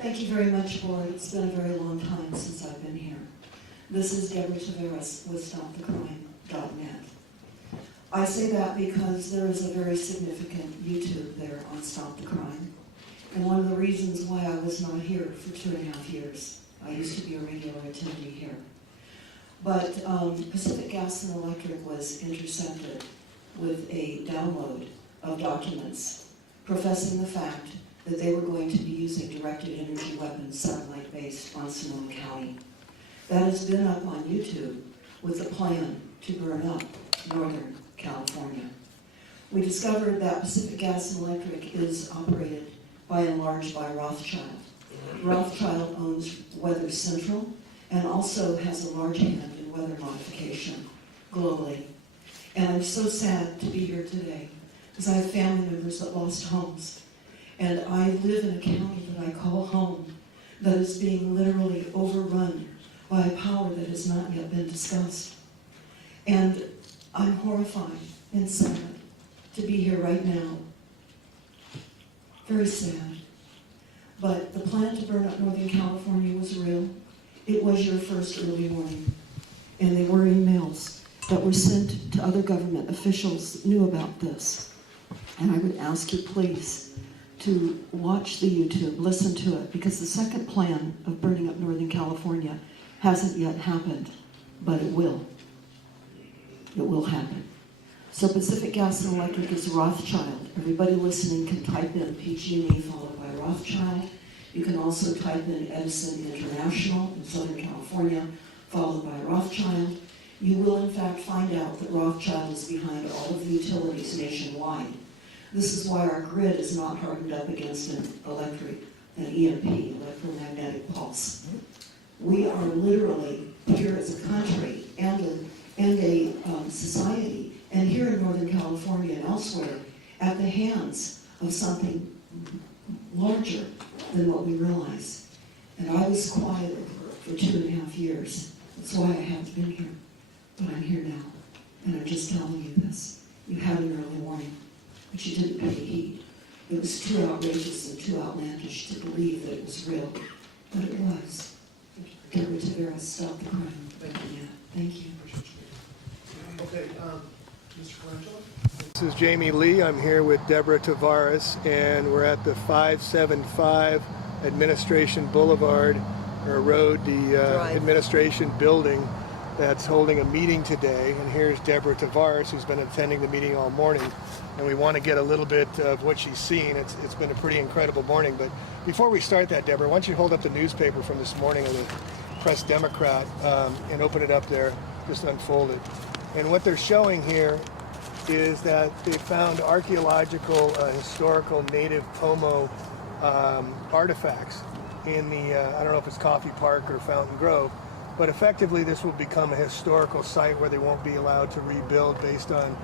Thank you very much, Board. It's been a very long time since I've been here. This is Deborah Taveras with StopTheCrime.net. I say that because there is a very significant YouTube there on Stop the Crime. And one of the reasons why I was not here for 2.5 years, I used to be a regular attendee here. But Pacific Gas and Electric was intercepted with a download of documents professing the fact that they were going to be using directed energy weapons, satellite-based, on Sonoma County. That has been up on YouTube with a plan to burn up Northern California. We discovered that Pacific Gas and Electric is operated by and large by Rothschild. Rothschild owns Weather Central and also has a large hand in weather modification globally. And I'm so sad to be here today because I have family members that lost homes. And I live in a county that I call home that is being literally overrun by a power that has not yet been discussed. And I'm horrified and sad to be here right now. Very sad. But the plan to burn up Northern California was real. It was your first early warning. And they were emails that were sent to other government officials that knew about this. And I would ask you, please, to watch the YouTube, listen to it, because the second plan of burning up Northern California hasn't yet happened, but it will. It will happen. So Pacific Gas and Electric is Rothschild. Everybody listening can type in PG&E followed by Rothschild. You can also type in Edison International in Southern California followed by Rothschild. You will in fact find out that Rothschild is behind all of the utilities nationwide. This is why our grid is not hardened up against an EMP, electromagnetic pulse. We are literally here as a country and a society, and here in Northern California and elsewhere, at the hands of something larger than what we realize. And I was quieted for 2.5 years. That's why I haven't been here. But I'm here now, and I'm just telling you this. You had an early warning, but you didn't pay heed. It was too outrageous and too outlandish to believe that it was real, but it was. Deborah Taveras, Stop the Crime. Thank you. Okay, Mr. Colangelo? This is Jamie Lee. I'm here with Deborah Taveras, and we're at the 575 Administration Boulevard, or Road, the administration building that's holding a meeting today. And here's Deborah Taveras, who's been attending the meeting all morning. And we want to get a little bit of what she's seen. It's been a pretty incredible morning. But before we start that, Deborah, why don't you hold up the newspaper from this morning of the Press Democrat and open it up there, just unfold it. And what they're showing here is that they found archaeological, historical native Pomo artifacts in the, I don't know if it's Coffee Park or Fountain Grove, but effectively this will become a historical site where they won't be allowed to rebuild based on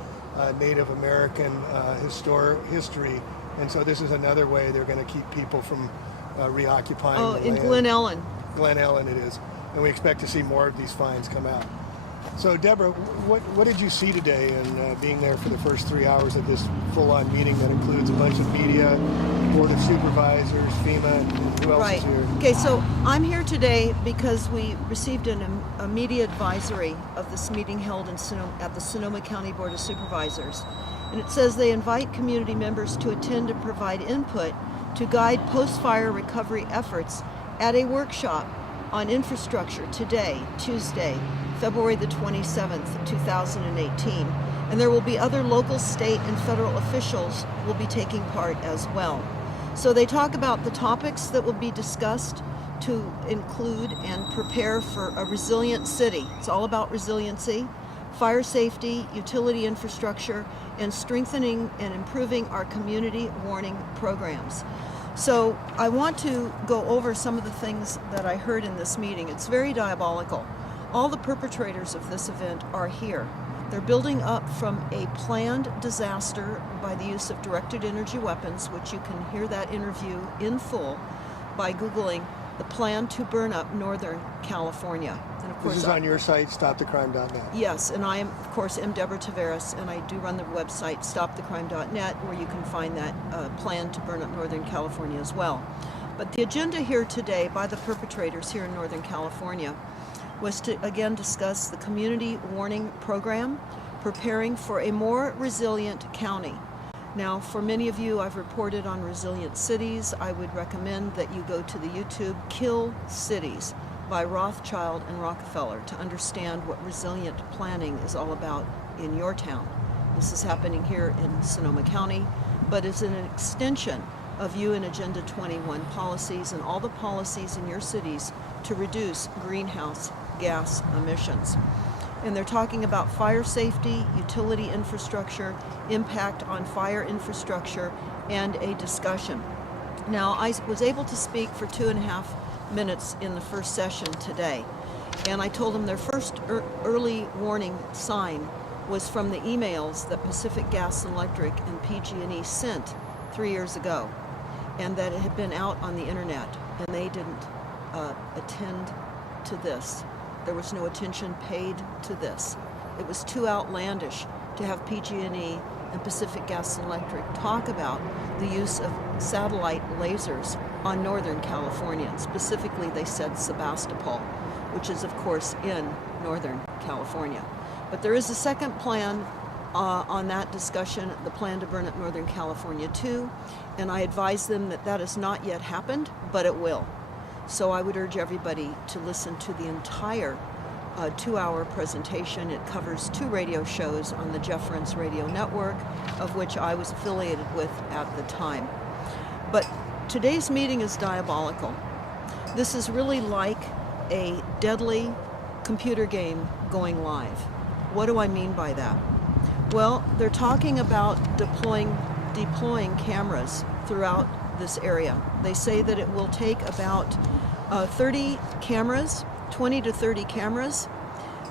Native American history. And so this is another way they're going to keep people from reoccupying the land. In Glen Ellen. Glen Ellen it is. And we expect to see more of these finds come out. So Deborah, what did you see today in being there for the first 3 hours of this full-on meeting that includes a bunch of media, Board of Supervisors, FEMA, and who else is here? Okay, so I'm here today because we received a media advisory of this meeting held in at the Sonoma County Board of Supervisors. And it says they invite community members to attend and provide input to guide post-fire recovery efforts at a workshop on infrastructure today, Tuesday, February the 27th, 2018. And there will be other local, state, and federal officials will be taking part as well. So they talk about the topics that will be discussed to include and prepare for a resilient city. It's all about resiliency, fire safety, utility infrastructure, and strengthening and improving our community warning programs. So I want to go over some of the things that I heard in this meeting. It's very diabolical. All the perpetrators of this event are here. They're building up from a planned disaster by the use of directed energy weapons, which you can hear that interview in full by Googling the plan to burn up Northern California. And of course, this is on your site, StopTheCrime.net. Yes, and I am, of course, Deborah Taveras, and I do run the website StopTheCrime.net, where you can find that plan to burn up Northern California as well. But the agenda here today by the perpetrators here in Northern California was to again discuss the community warning program, preparing for a more resilient county. Now, for many of you, I've reported on resilient cities. I would recommend that you go to the YouTube Kill Cities by Rothschild and Rockefeller to understand what resilient planning is all about in your town. This is happening here in Sonoma County, but it's an extension of UN Agenda 21 policies and all the policies in your cities to reduce greenhouse gas emissions. And they're talking about fire safety, utility infrastructure, impact on fire infrastructure, and a discussion. Now, I was able to speak for 2.5 minutes in the first session today, and I told them their first early warning sign was from the emails that Pacific Gas and Electric and PG&E sent 3 years ago, and that it had been out on the internet, and they didn't attend to this. There was no attention paid to this. It was too outlandish to have PG&E and Pacific Gas and Electric talk about the use of satellite lasers on Northern California. And specifically, they said Sebastopol, which is, of course, in Northern California. But there is a second plan on that discussion, the plan to burn up Northern California too, and I advise them that that has not yet happened, but it will. So I would urge everybody to listen to the entire 2-hour presentation. It covers 2 radio shows on the Jeff Rense Radio Network, of which I was affiliated with at the time. But today's meeting is diabolical. This is really like a deadly computer game going live. What do I mean by that? Well, they're talking about deploying cameras throughout this area. They say that it will take about 30 cameras, 20 to 30 cameras.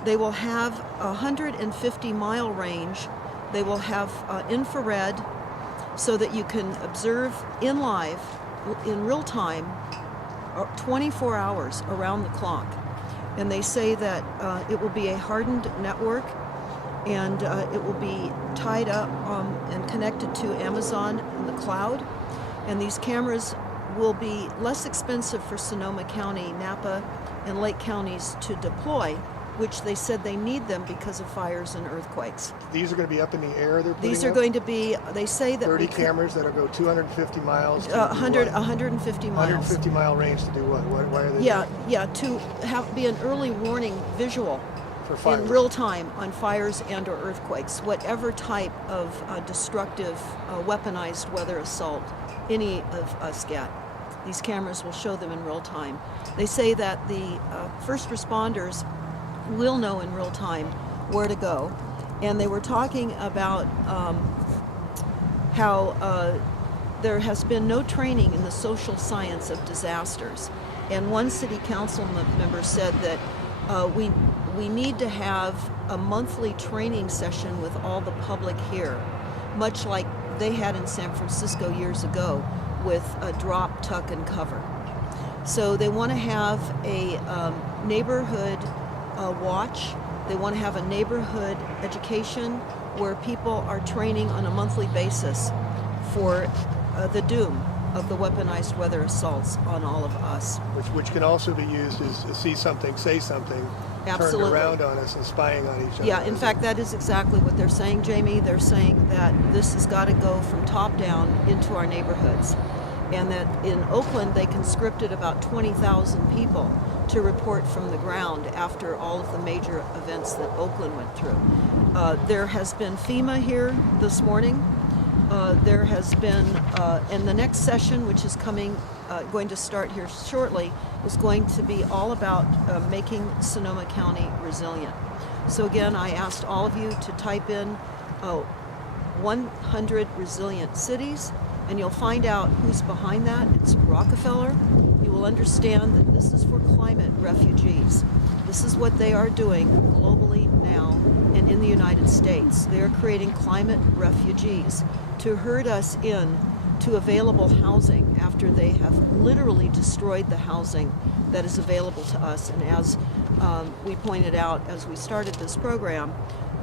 They will have 150-mile range. They will have infrared so that you can observe in real time, 24 hours around the clock. And they say that it will be a hardened network, and it will be tied up and connected to Amazon in the cloud. And these cameras will be less expensive for Sonoma County, Napa, and Lake counties to deploy, which they said they need them because of fires and earthquakes. These are going to be up in the air, they're putting These are up? going to be, they say that 30 cameras that'll go 250 miles to 150 miles. 150 mile range to do what? Why are they Yeah, to be an early warning visual for fires? in real time on fires and or earthquakes, whatever type of destructive weaponized weather assault any of us get. These cameras will show them in real time. They say that the first responders will know in real time where to go. And they were talking about how there has been no training in the social science of disasters. And one city council member said that we need to have a monthly training session with all the public here, much like they had in San Francisco years ago with a drop, tuck, and cover. So they want to have a neighborhood watch. They want to have a neighborhood education where people are training on a monthly basis for the doom of the weaponized weather assaults on all of us. Which can also be used as see something, say something, Absolutely. turned around on us and spying on each other. Yeah, in fact, that is exactly what they're saying, Jamie. They're saying that this has got to go from top down into our neighborhoods. And that in Oakland, they conscripted about 20,000 people to report from the ground after all of the major events that Oakland went through. There has been FEMA here this morning. There has been, and the next session, which is going to start here shortly, is going to be all about making Sonoma County resilient. So again, I asked all of you to type in 100 resilient cities, and you'll find out who's behind that. It's Rockefeller. You will understand that this is for climate refugees. This is what they are doing globally now and in the United States. They are creating climate refugees to herd us in to available housing after they have literally destroyed the housing that is available to us. And as we pointed out as we started this program,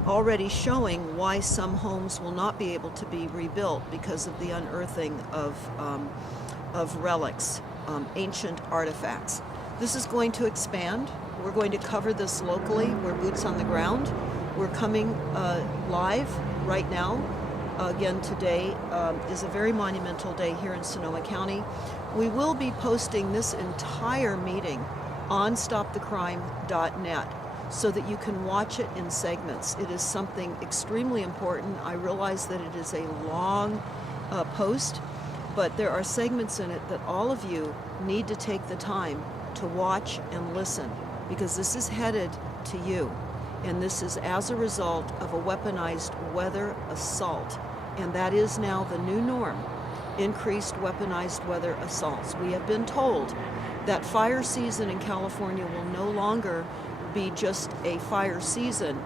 already showing why some homes will not be able to be rebuilt because of the unearthing of relics ancient artifacts. This is going to expand. We're going to cover this locally. We're boots on the ground. We're coming live right now. Again, today is a very monumental day here in Sonoma County. We will be posting this entire meeting on stopthecrime.net so that you can watch it in segments. It is something extremely important. I realize that it is a long post, but there are segments in it that all of you need to take the time to watch and listen, because this is headed to you. And this is as a result of a weaponized weather assault. And that is now the new norm, increased weaponized weather assaults. We have been told that fire season in California will no longer be just a fire season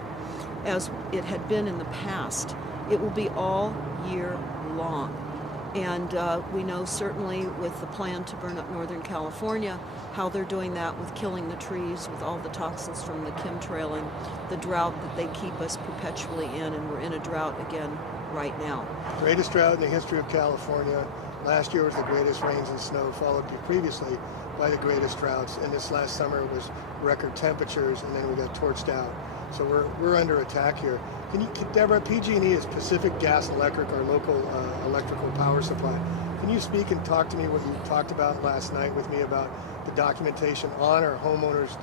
as it had been in the past. It will be all year long. And we know certainly with the plan to burn up Northern California, how they're doing that with killing the trees, with all the toxins from the chemtrailing, the drought that they keep us perpetually in, and we're in a drought again right now. Greatest drought in the history of California. Last year was the greatest rains and snow, followed previously by the greatest droughts. And this last summer was record temperatures, and then we got torched out. So we're under attack here. Deborah, PG&E is Pacific Gas and Electric, our local electrical power supply. Can you speak and talk to me what you talked about last night with me about the documentation on our homeowners'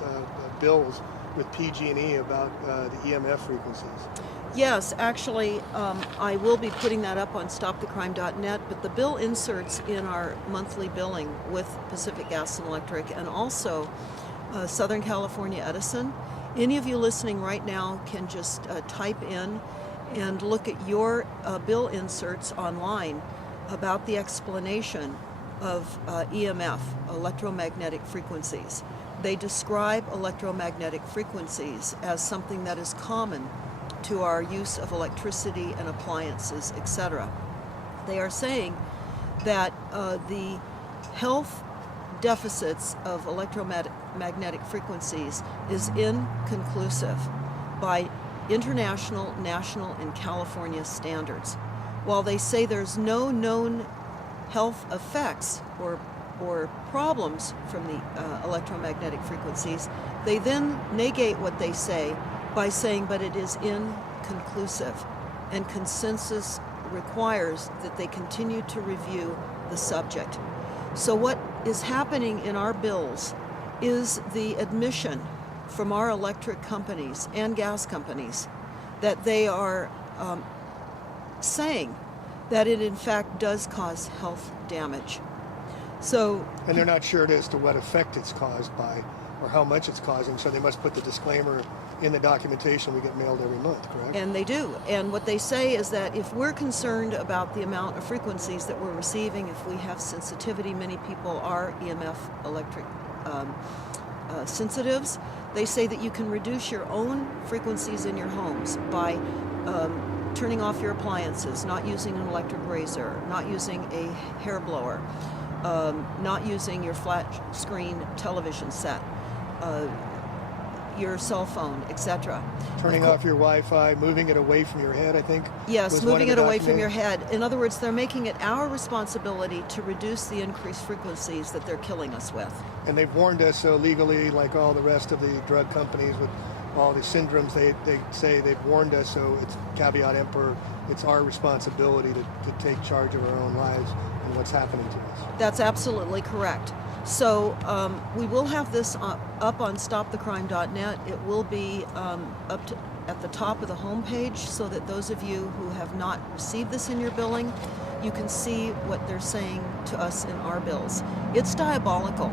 bills with PG&E about the EMF frequencies? Yes, actually, I will be putting that up on stopthecrime.net, but the bill inserts in our monthly billing with Pacific Gas and Electric and also Southern California Edison. Any of you listening right now can just type in and look at your bill inserts online about the explanation of EMF, electromagnetic frequencies. They describe electromagnetic frequencies as something that is common to our use of electricity and appliances, etc. They are saying that the health deficits of electromagnetic frequencies is inconclusive by international, national, and California standards. While they say there's no known health effects or problems from the electromagnetic frequencies, they then negate what they say by saying, but it is inconclusive, and consensus requires that they continue to review the subject. So what is happening in our bills is the admission from our electric companies and gas companies that they are saying that it in fact does cause health damage. So, and they're not sure as to what effect it's caused by or how much it's causing, so they must put the disclaimer in the documentation we get mailed every month, correct? And they do. And what they say is that if we're concerned about the amount of frequencies that we're receiving, if we have sensitivity, many people are EMF electric sensitives, they say that you can reduce your own frequencies in your homes by turning off your appliances, not using an electric razor, not using a hair blower, not using your flat screen television set, your cell phone, etc. Turning off your Wi-Fi, moving it away from your head, I think. Yes, moving it away from your head. In other words, they're making it our responsibility to reduce the increased frequencies that they're killing us with. And they've warned us so legally, like all the rest of the drug companies with all the syndromes, they say they've warned us, so it's caveat emptor, it's our responsibility to take charge of our own lives and what's happening to us. That's absolutely correct. So we will have this up on stopthecrime.net. It will be at the top of the homepage so that those of you who have not received this in your billing, you can see what they're saying to us in our bills. It's diabolical.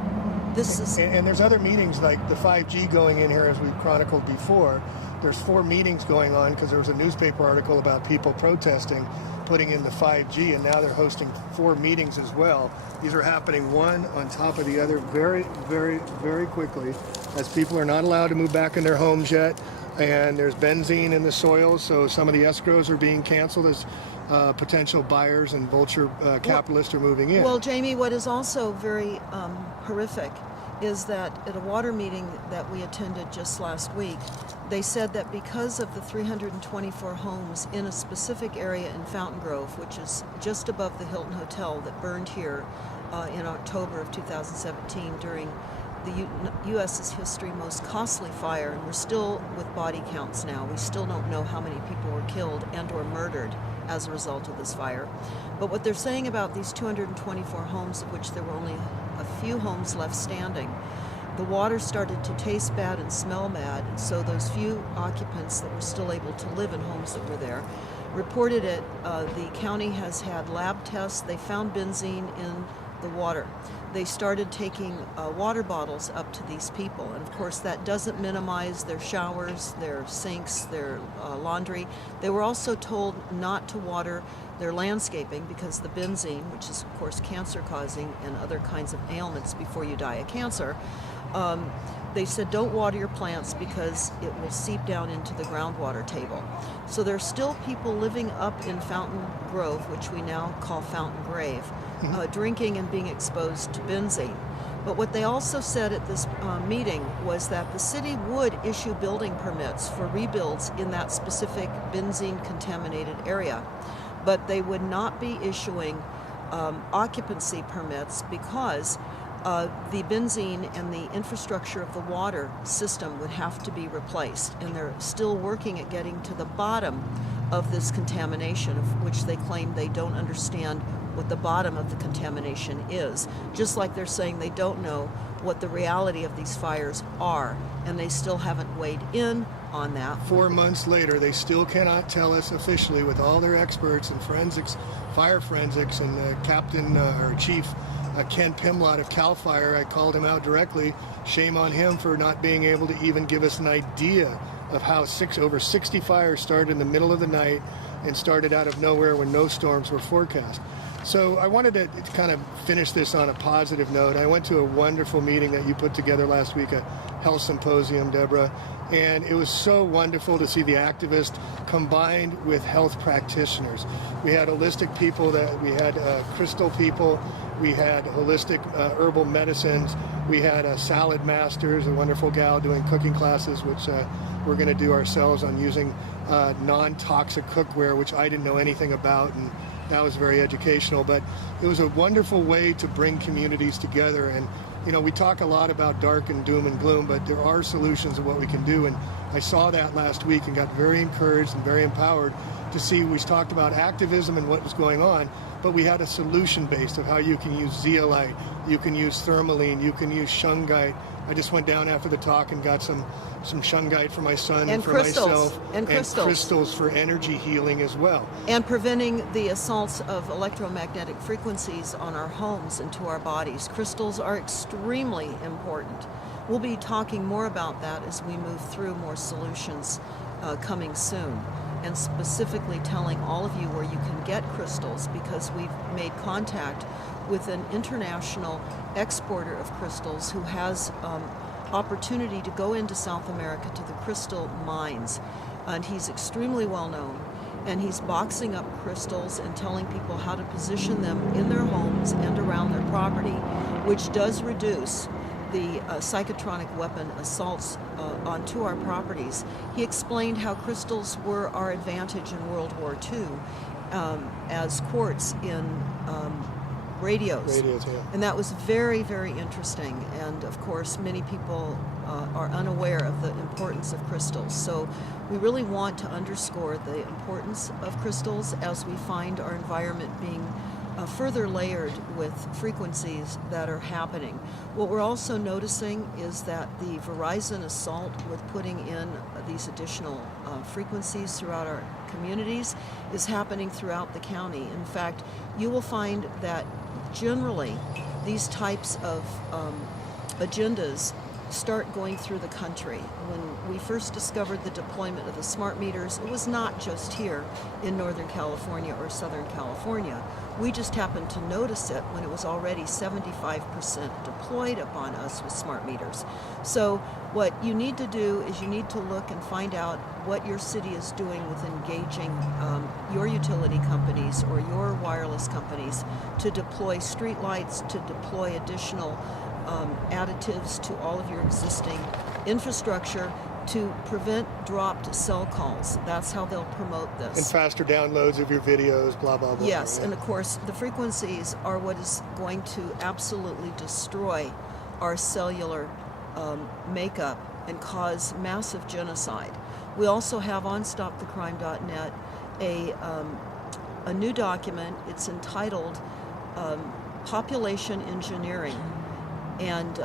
This is, and there's other meetings like the 5G going in here, as we chronicled before. There's 4 meetings going on because there was a newspaper article about people protesting putting in the 5G, and now they're hosting 4 meetings as well. These are happening one on top of the other very, very, very quickly, as people are not allowed to move back in their homes yet, and there's benzene in the soil, so some of the escrows are being canceled as potential buyers and vulture capitalists are moving in. Well, Jamie, what is also very horrific is that at a water meeting that we attended just last week, they said that because of the 324 homes in a specific area in Fountain Grove, which is just above the Hilton Hotel that burned here in October of 2017 during the U.S.'s history most costly fire, and we're still with body counts now. We still don't know how many people were killed and or murdered as a result of this fire. But what they're saying about these 224 homes, of which there were only a few homes left standing, the water started to taste bad and smell bad, and so those few occupants that were still able to live in homes that were there reported it. The county has had lab tests. They found benzene in the water. They started taking water bottles up to these people, and of course that doesn't minimize their showers, their sinks, their laundry. They were also told not to water their landscaping because the benzene, which is of course cancer causing and other kinds of ailments before you die of cancer, they said don't water your plants because it will seep down into the groundwater table. So there's still people living up in Fountain Grove, which we now call Fountain Grave, drinking and being exposed to benzene. But what they also said at this meeting was that the city would issue building permits for rebuilds in that specific benzene contaminated area, but they would not be issuing occupancy permits because the benzene and the infrastructure of the water system would have to be replaced, and they're still working at getting to the bottom of this contamination, of which they claim they don't understand what the bottom of the contamination is, just like they're saying they don't know what the reality of these fires are, and they still haven't weighed in on that. 4 months later, they still cannot tell us officially, with all their experts and forensics, fire forensics, and Captain or Chief Ken Pimlott of CAL FIRE, I called him out directly. Shame on him for not being able to even give us an idea of how over 60 fires started in the middle of the night and started out of nowhere when no storms were forecast. So I wanted to kind of finish this on a positive note. I went to a wonderful meeting that you put together last week, a health symposium, Deborah, and it was so wonderful to see the activists combined with health practitioners. We had holistic people, we had crystal people, we had holistic herbal medicines, we had salad masters, a wonderful gal doing cooking classes, which we're going to do ourselves on using non-toxic cookware, which I didn't know anything about, and that was very educational. But it was a wonderful way to bring communities together. And you know, we talk a lot about dark and doom and gloom, but there are solutions of what we can do. And I saw that last week and got very encouraged and very empowered to see. We talked about activism and what was going on, but we had a solution based of how you can use zeolite, you can use thermaline, you can use shungite. I just went down after the talk and got some shungite for my son and for myself, and crystals for energy healing as well. And preventing the assaults of electromagnetic frequencies on our homes and to our bodies. Crystals are extremely important. We'll be talking more about that as we move through more solutions coming soon, and specifically telling all of you where you can get crystals, because we've made contact with an international exporter of crystals who has opportunity to go into South America to the crystal mines, and he's extremely well known, and he's boxing up crystals and telling people how to position them in their homes and around their property, which does reduce the psychotronic weapon assaults onto our properties. He explained how crystals were our advantage in World War II as quartz in radios, Yeah. and that was very, very interesting. And of course, many people are unaware of the importance of crystals. So we really want to underscore the importance of crystals as we find our environment being further layered with frequencies that are happening. What we're also noticing is that the Verizon assault with putting in these additional frequencies throughout our communities is happening throughout the county. In fact, you will find that generally these types of agendas start going through the country. When we first discovered the deployment of the smart meters, it was not just here in Northern California or Southern California. We just happened to notice it when it was already 75% deployed upon us with smart meters. So what you need to do is you need to look and find out what your city is doing with engaging your utility companies or your wireless companies to deploy streetlights, to deploy additional additives to all of your existing infrastructure to prevent dropped cell calls. That's how they'll promote this. And faster downloads of your videos, blah, blah, blah. Yes, right? and of course, the frequencies are what is going to absolutely destroy our cellular makeup and cause massive genocide. We also have on StopTheCrime.net a new document. It's entitled Population Engineering and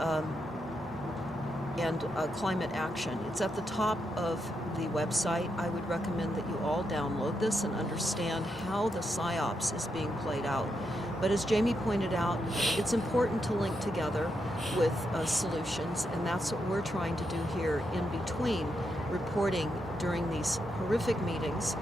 Climate Action. It's at the top of the website. I would recommend that you all download this and understand how the PSYOPs is being played out. But as Jamie pointed out, it's important to link together with solutions, and that's what we're trying to do here in between reporting during these horrific meetings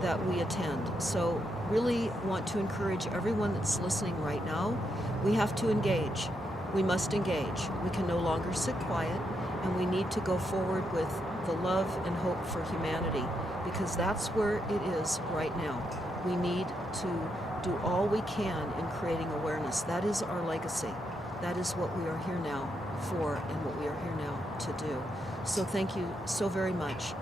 that we attend. So really want to encourage everyone that's listening right now, we have to engage. We must engage. We can no longer sit quiet, and we need to go forward with the love and hope for humanity, because that's where it is right now. We need to do all we can in creating awareness. That is our legacy. That is what we are here now for and what we are here now to do. So thank you so very much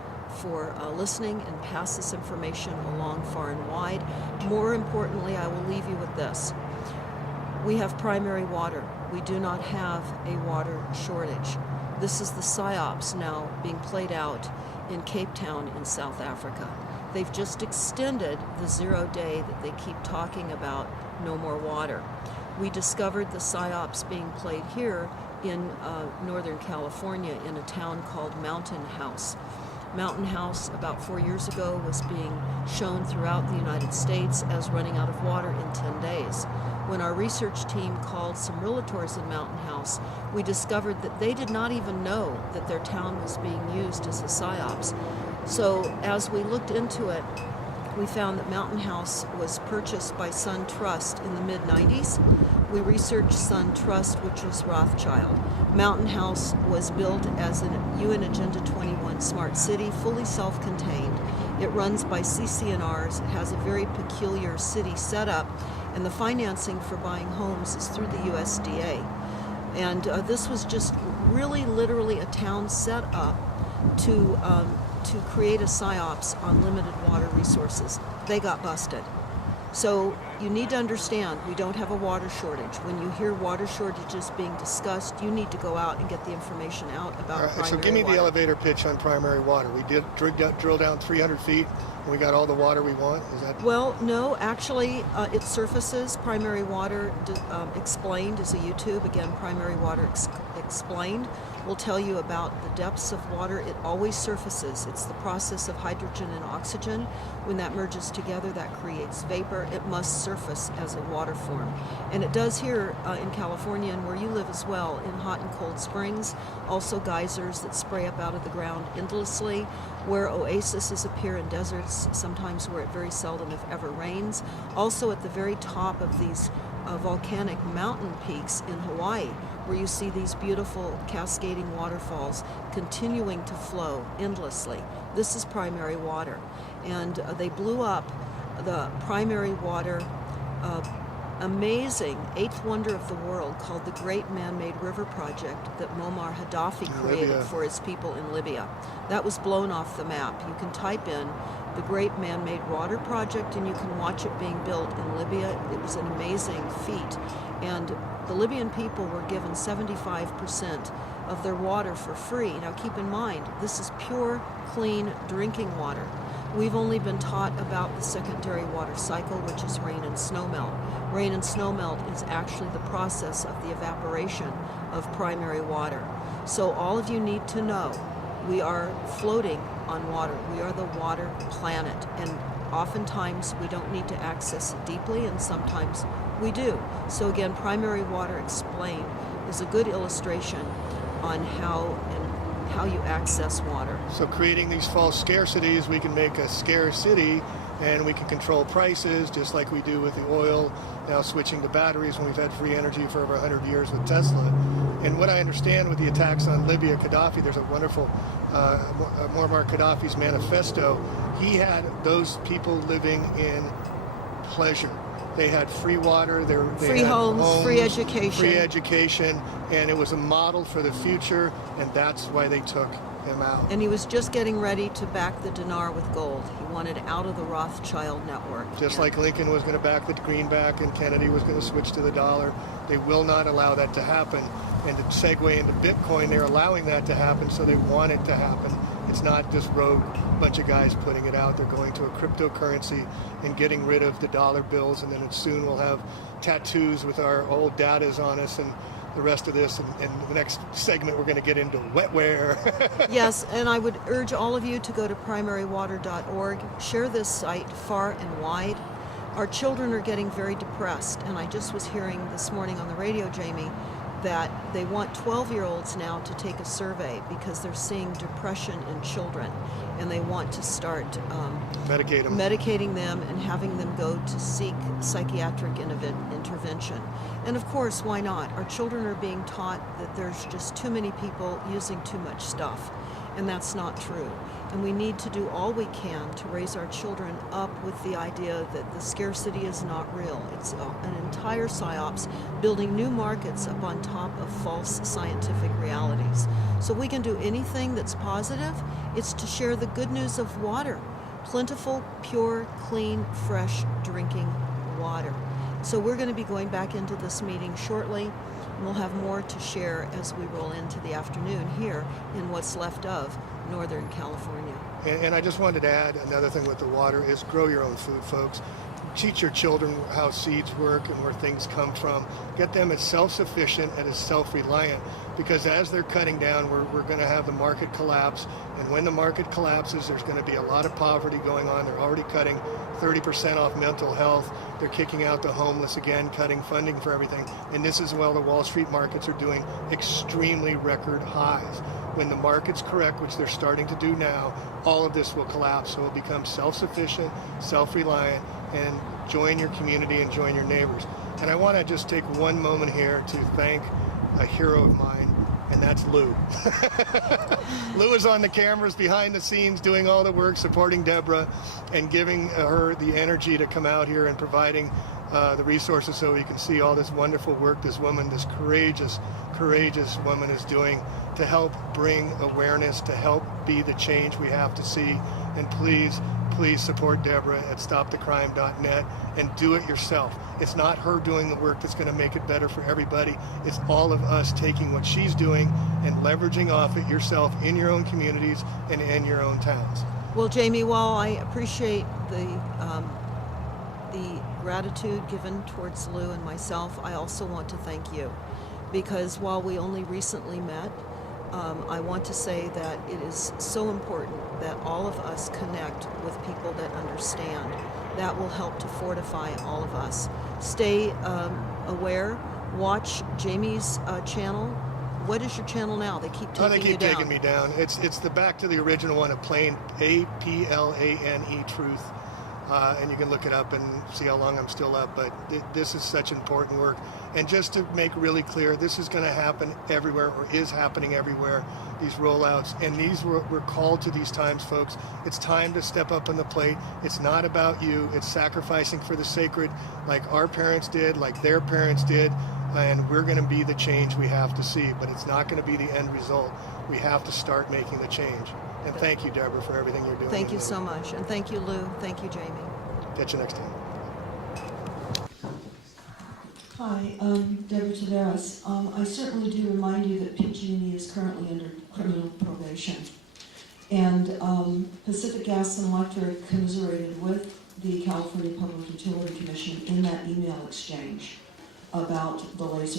for listening, and pass this information along far and wide. More importantly, I will leave you with this. We have primary water. We do not have a water shortage. This is the PSYOPs now being played out in Cape Town in South Africa. They've just extended the 0 day that they keep talking about, no more water. We discovered the PSYOPs being played here in Northern California in a town called Mountain House. Mountain House, about 4 years ago, was being shown throughout the United States as running out of water in 10 days. When our research team called some realtors in Mountain House, we discovered that they did not even know that their town was being used as a PSYOPs. So as we looked into it, we found that Mountain House was purchased by Sun Trust in the mid-90s. We researched Sun Trust, which was Rothschild. Mountain House was built as a UN Agenda 21 smart city, fully self-contained. It runs by CCNRs. It has a very peculiar city setup, and the financing for buying homes is through the USDA. And this was just really literally a town set up to create a PSYOPs on limited water resources. They got busted. So you need to understand, we don't have a water shortage. When you hear water shortages being discussed, you need to go out and get the information out about primary water. So give me the elevator pitch on primary water. We did drill down 300 feet, and we got all the water we want. Is that? Well, no, actually, it surfaces. Primary Water Explained is a YouTube. Again, Primary Water Explained will tell you about the depths of water. It always surfaces. It's the process of hydrogen and oxygen. When that merges together, that creates vapor. It must surface as a water form. And it does here in California, and where you live as well, in hot and cold springs. Also geysers that spray up out of the ground endlessly, where oases appear in deserts, sometimes where it very seldom, if ever, rains. Also at the very top of these volcanic mountain peaks in Hawaii, where you see these beautiful cascading waterfalls continuing to flow endlessly. This is primary water. And they blew up the primary water amazing eighth wonder of the world called the Great Man-Made River Project that Muammar Gaddafi created for his people in Libya. That was blown off the map. You can type in the Great Man-Made Water Project and you can watch it being built in Libya. It was an amazing feat. And the Libyan people were given 75% of their water for free. Now keep in mind, this is pure, clean drinking water. We've only been taught about the secondary water cycle, which is rain and snowmelt. Rain and snowmelt is actually the process of the evaporation of primary water. So all of you need to know, we are floating on water. We are the water planet. And oftentimes we don't need to access it deeply, and sometimes we do. So again, Primary Water Explained is a good illustration on how you access water. So creating these false scarcities, we can make a scarce city, and we can control prices just like we do with the oil, now switching to batteries when we've had free energy for over 100 years with Tesla. And what I understand with the attacks on Libya, Gaddafi, there's a wonderful Muammar Gaddafi's manifesto. He had those people living in pleasure. They had free water, they Free had homes, free education. free education, and it was a model for the future, and that's why they took him out. And he was just getting ready to back the dinar with gold. He wanted out of the Rothschild network. Just And like Lincoln was going to back the greenback and Kennedy was going to switch to the dollar, they will not allow that to happen. And to segue into Bitcoin, they're allowing that to happen, so they want it to happen. It's not just rogue bunch of guys putting it out. They're going to a cryptocurrency and getting rid of the dollar bills, and then soon we'll have tattoos with our old datas on us and the rest of this. And the next segment, we're going to get into wetware. Yes, and I would urge all of you to go to primarywater.org. Share this site far and wide. Our children are getting very depressed, and I just was hearing this morning on the radio, Jamie, that they want 12-year-olds now to take a survey because they're seeing depression in children, and they want to start Medicate them. medicating them and having them go to seek psychiatric intervention. And of course, why not? Our children are being taught that there's just too many people using too much stuff, and that's not true. And we need to do all we can to raise our children up with the idea that the scarcity is not real. It's an entire psyops, building new markets up on top of false scientific realities. So we can do anything that's positive. It's to share the good news of water. Plentiful, pure, clean, fresh drinking water. So we're going to be going back into this meeting shortly, and we'll have more to share as we roll into the afternoon here in what's left of Northern California. And I just wanted to add another thing with the water is grow your own food, folks. Teach your children how seeds work and where things come from. Get them as self-sufficient and as self-reliant, because as they're cutting down, we're going to have the market collapse. And when the market collapses, there's going to be a lot of poverty going on. They're already cutting 30% off mental health. They're kicking out the homeless again, cutting funding for everything. And this is while the Wall Street markets are doing extremely record highs. When the markets correct, which they're starting to do now, all of this will collapse. So we'll become self-sufficient, self-reliant, and join your community and join your neighbors. And I want to just take one moment here to thank a hero of mine, and that's Lou. Lou is on the cameras behind the scenes doing all the work, supporting Deborah and giving her the energy to come out here and providing the resources so we can see all this wonderful work this woman, this courageous woman is doing to help bring awareness, to help be the change we have to see. And please support Deborah at stopthecrime.net and do it yourself. It's not her doing the work that's going to make it better for everybody. It's all of us taking what she's doing and leveraging off it yourself in your own communities and in your own towns. Well, Jamie, while I appreciate the gratitude given towards Lou and myself, I also want to thank you, because while we only recently met, I want to say that it is so important that all of us connect with people that understand. That will help to fortify all of us. Stay aware. Watch Jamie's channel. What is your channel now? They keep taking you down. They keep taking me down. It's the back to the original one of Plain, A-P-L-A-N-E, Truth. And you can look it up and see how long I'm still up. But this is such important work. And just to make really clear, this is going to happen everywhere, or is happening everywhere, these rollouts. And we're called to these times, folks. It's time to step up on the plate. It's not about you. It's sacrificing for the sacred, like our parents did, like their parents did. And we're going to be the change we have to see. But it's not going to be the end result. We have to start making the change. And thank you, Deborah, for everything you're doing. Thank you so much. And thank you, Lou. Thank you, Jamie. Catch you next time. Hi, Deborah Taveras. I certainly do remind you that PG&E is currently under criminal probation. And Pacific Gas and Electric commiserated with the California Public Utility Commission in that email exchange about the laser